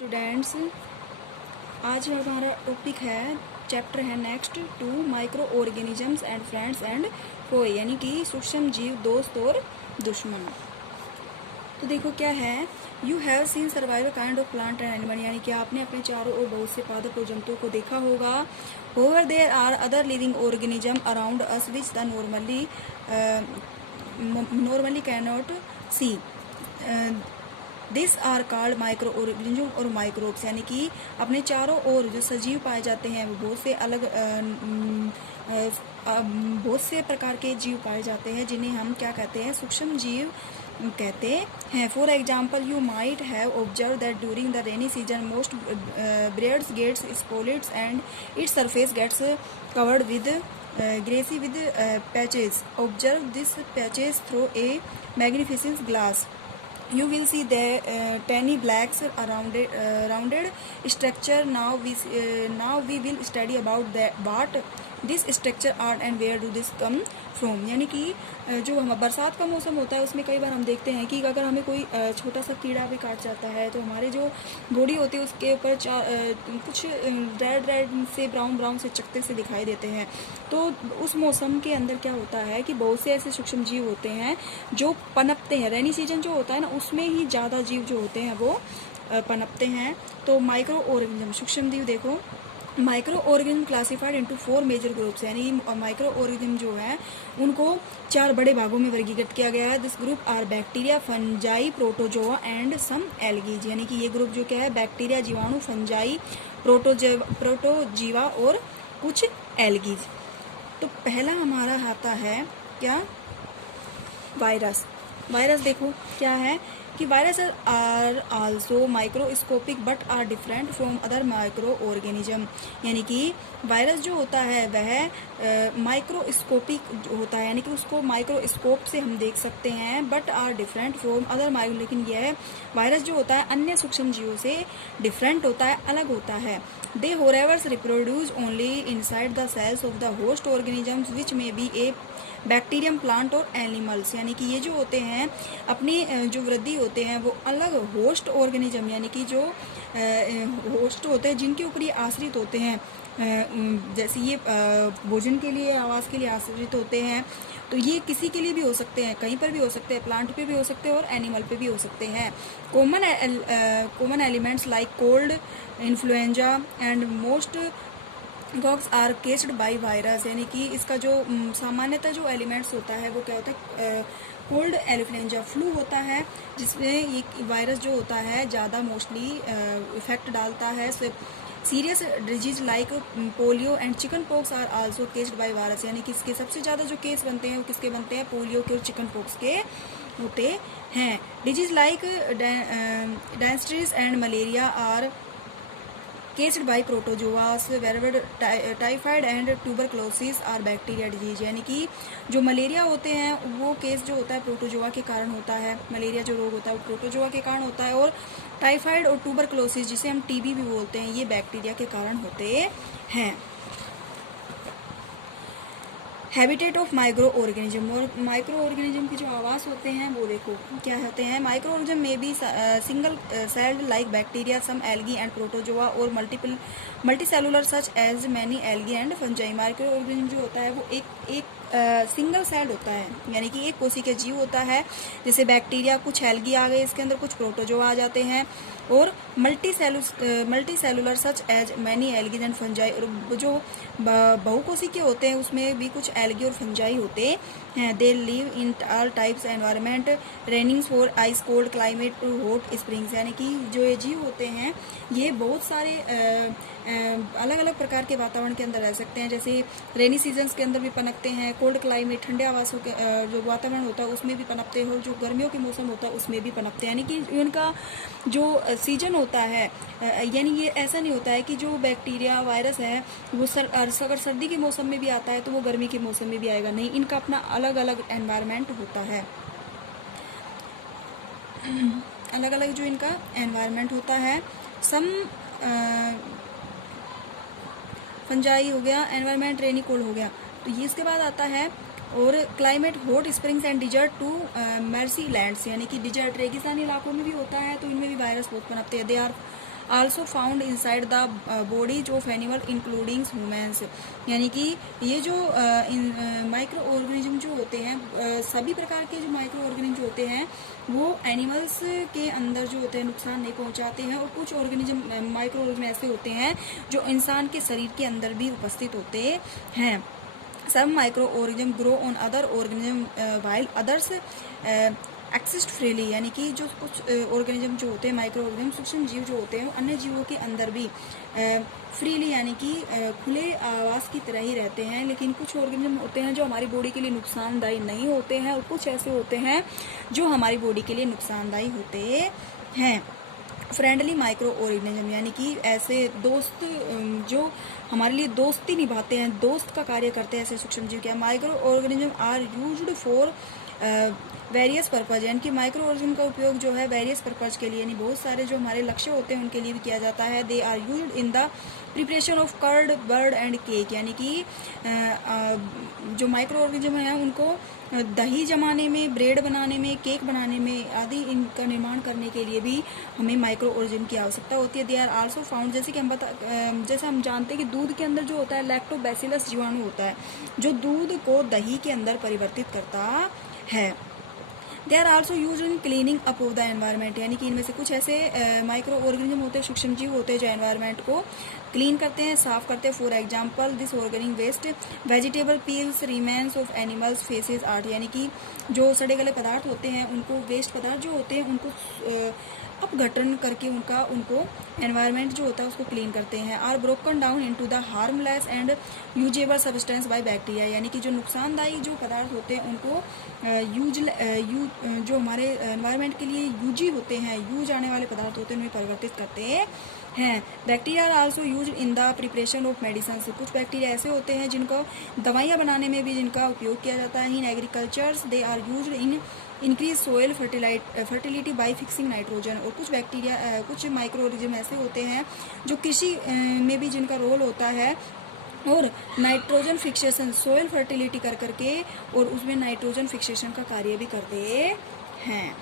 Students, आज हमारा topic है, चैप्टर है next to microorganisms and friends and foe, यानी कि सूक्ष्म जीव, दोस्त और दुश्मन। तो देखो क्या है, you have seen survival kind of plant and animal, यानी कि आपने अपने चारों ओर बहुत से पादप और जंतुओं को देखा होगा। However there are other living organism around us which the normally can not see. This are called micro organism और माइक्रोब्स, यानी कि अपने चारों ओर जो सजीव पाए जाते हैं वो बहुत से प्रकार के जीव पाए जाते हैं, जिन्हें हम क्या कहते हैं, सूक्ष्म जीव कहते हैं। For example, you might have observe that during the rainy season most breads gets spoiled and its surface gets covered with greyish with patches. Observe this patches through a magnificent glass. You will see the tiny blacks rounded structure. Now we will study about what this structure are and where do this come from. यानी कि जो हम बरसात का मौसम होता है उसमें कई बार हम देखते हैं कि अगर हमें कोई छोटा सा कीड़ा भी काट जाता है तो हमारे जो बॉडी होती है उसके ऊपर कुछ रेड से ब्राउन से चकते से दिखाई देते हैं। तो उस मौसम के अंदर क्या होता है कि बहुत से ऐसे सूक्ष्म जीव होते हैं जो पनपते हैं। रेनी सीजन जो होता है ना, उसमें ही ज़्यादा जीव जो होते हैं वो पनपते हैं। तो माइक्रो ऑर्गेनिज्म, सूक्ष्म जीव, देखो micro organism classified into 4 major groups, यानी माइक्रो ऑर्गेनिज्म जो है उनको 4 बड़े भागों में वर्गीकृत किया गया है। This group are bacteria, fungi, protozoa and some algaes, यानी कि ये ग्रुप जो क्या है, बैक्टीरिया, जीवाणु, फंजाई, प्रोटोजीवा और कुछ एल्गीज। तो पहला हमारा आता है क्या, वायरस। वायरस देखो क्या है कि virus are also microscopic but are different from other micro organism, यानी कि वायरस जो होता है वह माइक्रोस्कोपिक होता है, यानी कि उसको माइक्रोस्कोप से हम देख सकते हैं, but are different from other micro, लेकिन यह वायरस जो होता है अन्य सूक्ष्म जीवों से डिफरेंट होता है, अलग होता है। They however reproduce only inside the cells of the host organisms which may be a bacterium, plant or animals, यानी कि ये जो होते हैं अपनी जो वृद्धि होते हैं वो अलग होस्ट ऑर्गेनिज्म, यानी कि जो होस्ट होते हैं जिनके ऊपर ये आश्रित होते हैं, जैसे ये भोजन के लिए, आवास के लिए आश्रित होते हैं, तो ये किसी के लिए भी हो सकते हैं, कहीं पर भी हो सकते हैं, प्लांट पे भी हो सकते हैं और एनिमल पे भी हो सकते हैं। Common elements like cold, influenza and most coughs are caused by virus, यानी कि इसका जो सामान्यतः जो एलिमेंट्स होता है वो क्या होता है, कोल्ड, इन्फ्लुएंजा, फ्लू होता है, जिसमें ये वायरस जो होता है ज़्यादा मोस्टली इफेक्ट डालता है। Serious disease like polio and chicken pox are also caused by virus, यानी कि इसके सबसे ज़्यादा जो केस बनते हैं वो किसके बनते हैं, पोलियो के और चिकन पॉक्स के होते हैं। Disease like dysentery and malaria are caused by protozoas, whereas typhoid and tuberculosis are bacteria disease, यानी कि जो मलेरिया होते हैं वो केस जो होता है प्रोटोजोआ के कारण होता है, मलेरिया जो रोग होता है वो प्रोटोजोआ के कारण होता है, और टाइफाइड और ट्यूबरक्लोसिस जिसे हम टीबी भी बोलते हैं ये बैक्टीरिया के कारण होते हैं। हैबिटेट ऑफ माइक्रो ऑर्गेनिज्म, और माइक्रो ऑर्गेनिज्म के जो आवास होते हैं वो देखो क्या होते हैं। माइक्रो ऑर्गेनिज्म में भी single celled like bacteria, some algae and protozoa, और multi cellular such as many algae and fungi. Micro organism जो होता है वो एक सिंगल सेल्ड होता है, यानी कि एक कोशिका का जीव होता है, जैसे बैक्टीरिया, कुछ एल्गी आ गए इसके अंदर, कुछ प्रोटोजोआ आ जाते हैं, और multi cellular such as many algae and fungi, और जो बहुकोशिकीय होते हैं उसमें भी कुछ एल्गी और फंजाई होते हैं। They live in all types environment रेनिंग्स for ice cold climate to hot springs, यानी कि जो ये जीव होते हैं ये बहुत सारे अलग अलग प्रकार के वातावरण के अंदर रह सकते हैं, जैसे रेनी सीजन्स के अंदर भी पनपते हैं, कोल्ड क्लाइमेट, ठंडे आवासों के जो वातावरण होता है उसमें भी पनपते हैं, और जो गर्मियों के मौसम होता है उसमें भी पनपते हैं, यानी कि उनका जो सीजन होता है, यानी ये ऐसा नहीं होता है कि जो बैक्टीरिया, वायरस है वो अगर सर्दी के मौसम में भी आता है तो वो गर्मी के मौसम में भी आएगा, नहीं, इनका अपना अलग अलग एनवायरनमेंट होता है, अलग अलग जो इनका एनवायरनमेंट होता है। सम फंजाई हो गया, एनवायरनमेंट रेनी कोल्ड हो गया, तो ये इसके बाद आता है और climate hot springs and desert to marshy lands, यानी कि डिजर्ट रेगिस्तानी इलाकों में भी होता है, तो इनमें भी वायरस बहुत पनपते हैं। They are also found inside the bodies of animal including humans. यानी कि ये जो माइक्रो ऑर्गेनिज्म जो होते हैं, सभी प्रकार के जो माइक्रो ऑर्गेनिज्म जो होते हैं वो एनिमल्स के अंदर जो होते हैं नुकसान नहीं पहुंचाते हैं, और कुछ ऑर्गेनिज्म माइक्रो ऑर्गेनिज्म ऐसे होते हैं जो इंसान के शरीर के अंदर भी उपस्थित होते हैं। Some microorganisms grow on other organisms while others exist freely। यानी कि जो कुछ ऑर्गेनिज्म जो होते हैं, माइक्रो ऑर्गेनिज्म सूक्ष्म जीव जो होते हैं, वो अन्य जीवों के अंदर भी फ्रीली यानी कि खुले आवास की तरह ही रहते हैं। लेकिन कुछ ऑर्गेनिज्म होते हैं जो हमारी बॉडी के लिए नुकसानदायी नहीं होते हैं, और कुछ ऐसे होते हैं जो हमारी बॉडी के लिए नुकसानदायी होते हैं। फ्रेंडली माइक्रो ऑर्गेनिज्म यानी कि ऐसे दोस्त जो हमारे लिए दोस्ती निभाते हैं, दोस्त का कार्य करते हैं, ऐसे सूक्ष्म जीव क्या micro organism are used for various purpose. यानी कि माइक्रो ऑर्गेनिज्म का उपयोग जो है वेरियस पर्पज के लिए, यानी बहुत सारे जो हमारे लक्ष्य होते हैं उनके लिए भी किया जाता है। They are used in the preparation of curd, bread and cake. यानी कि जो माइक्रो ऑर्गेनिज्म है उनको दही जमाने में, ब्रेड बनाने में, केक बनाने में आदि इनका निर्माण करने के लिए भी हमें माइक्रो ऑर्गेनिज्म की आवश्यकता होती है। दे आर आल्सो फाउंड, जैसे कि जैसे हम जानते हैं कि दूध के अंदर जो होता है लैक्टोबैसिलस जीवाणु होता है जो दूध को दही के अंदर परिवर्तित करता है। They are also use in cleaning up of the environment. यानी कि इनमें से कुछ ऐसे माइक्रो ऑर्गेनिज्म होते हैं, सूक्ष्म जीव होते हैं जो एनवायरनमेंट को क्लीन करते हैं, साफ करते हैं। For example this organic waste, vegetable peels, remains of animals faeces आर्ट। यानी कि जो सड़े गले पदार्थ होते हैं उनको, वेस्ट पदार्थ जो होते हैं उनको अपघटन करके उनको एनवायरनमेंट जो होता है उसको क्लीन करते हैं। Are broken down into the harmless and usable substance by bacteria. यानी कि जो नुकसानदायी जो पदार्थ होते हैं उनको जो हमारे एनवायरनमेंट के लिए यूजी होते हैं, यूज आने वाले पदार्थ होते हैं उन्हें परिवर्तित करते हैं। Bacteria are also use in the preparation of medicine. कुछ बैक्टीरिया ऐसे होते हैं जिनको दवाइयाँ बनाने में भी जिनका उपयोग किया जाता है। In agricultures they are use in increase soil fertility by fixing nitrogen. और कुछ बैक्टीरिया, कुछ माइक्रो ऑर्गेनिज्म ऐसे होते हैं जो कृषि में भी जिनका रोल होता है, और नाइट्रोजन फिक्सेशन, सोयल फर्टिलिटी कर करके और उसमें नाइट्रोजन फिक्सेशन का कार्य भी करते हैं।